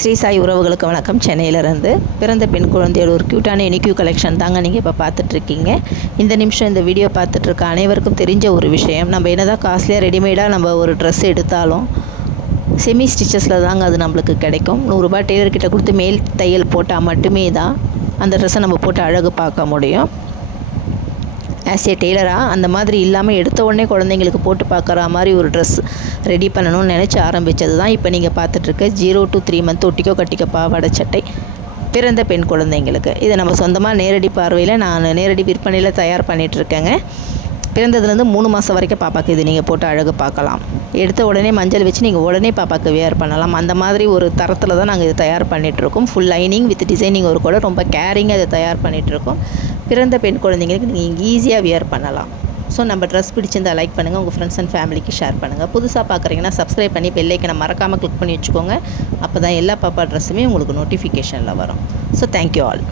ஸ்ரீ சாய் உறவுகளுக்கு வணக்கம். சென்னையிலேருந்து பிறந்த பெண் குழந்தையோட ஒரு க்யூட்டான இனிக்யூ கலெக்ஷன் தாங்க நீங்கள் இப்போ பார்த்துட்ருக்கீங்க. இந்த நிமிஷம் இந்த வீடியோ பார்த்துட்ருக்க அனைவருக்கும் தெரிஞ்ச ஒரு விஷயம். நம்ம என்ன தான் காஸ்ட்லியாக ரெடிமேடாக நம்ம ஒரு ட்ரெஸ் எடுத்தாலும் செமி ஸ்டிச்சஸில் தாங்க அது நம்மளுக்கு கிடைக்கும். நூறுரூபா டெய்லர்கிட்ட கொடுத்து மேல் தையல் போட்டால் மட்டுமே தான் அந்த ட்ரெஸ்ஸை நம்ம போட்டு அழகு பார்க்க முடியும். ஆஸ் ஏ டெய்லராக அந்த மாதிரி இல்லாமல் எடுத்த உடனே குழந்தைங்களுக்கு போட்டு பார்க்குற மாதிரி ஒரு ட்ரெஸ் ரெடி பண்ணணும்னு நினச்சி ஆரம்பித்தது தான் இப்போ நீங்கள் பார்த்துட்ருக்க ஜீரோ டு த்ரீ மந்த் ஒட்டிக்கோ கட்டிக்கோ பாவாடை சட்டை பிறந்த பெண் குழந்தைங்களுக்கு. இதை நம்ம சொந்தமாக நேரடி பார்வையில் நான் நேரடி விற்பனையில் தயார் பண்ணிகிட்ருக்கேங்க பிறந்ததுலேருந்து மூணு மாதம் வரைக்கும் பாப்பாக்கு இது நீங்கள் போட்டு அழகு பார்க்கலாம். எடுத்த உடனே மஞ்சள் வச்சு நீங்கள் உடனே பாப்பாக்கு வேர் பண்ணலாம். அந்த மாதிரி ஒரு தரத்தில் தான் நாங்கள் இது தயார் பண்ணிகிட்ருக்கோம் ஃபுல் லைனிங் வித் டிசைனிங் ஒரு கூட ரொம்ப கேரிங்காக இதை தயார் பண்ணிகிட்ருக்கோம் பிறந்த பெண் குழந்தைங்களுக்கு நீங்கள் ஈஸியாக வியர் பண்ணலாம். ஸோ நம்ம ட்ரெஸ் பிடிச்சிருந்தால் லைக் பண்ணுங்கள் உங்கள் ஃப்ரெண்ட்ஸ் அண்ட் ஃபேமிலிக்கு ஷேர் பண்ணுங்கள் புதுசாக பார்க்குறீங்கன்னா சப்ஸ்கிரைப் பண்ணி பெல்லைக்கனை மறக்காமல் கிளிக் பண்ணி வச்சுக்கோங்க. அப்போ தான் எல்லா பாப்பா ட்ரெஸ்ஸுமே உங்களுக்கு நோட்டிஃபிகேஷனில் வரும். So thank you all